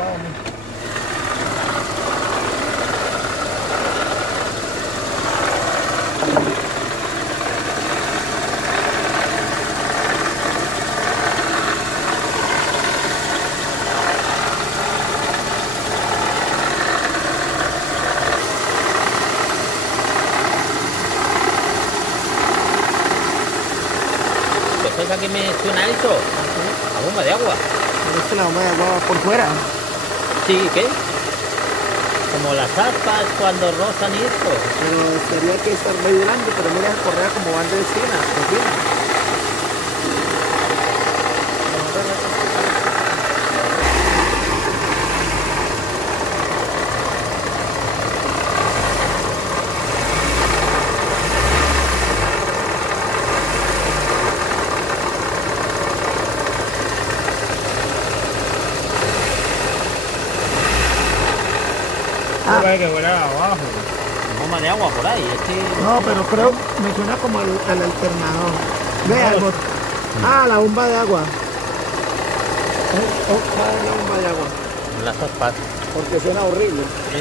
Vamos. ¿Sabes a qué me suena eso? A bomba de agua. Pero es que la bomba de agua va por fuera. Sí, ¿qué? Como las aspas cuando rozan y esto. Pero tendría que estar vibrando, pero mira esa correa como van de esquina, de fina. Ah. Que vuela abajo. Bomba de agua por ahí. Es que... No, pero creo, me suena como al alternador. Vea, la bomba de agua. La bomba de agua. Las aspas. Porque suena horrible. Es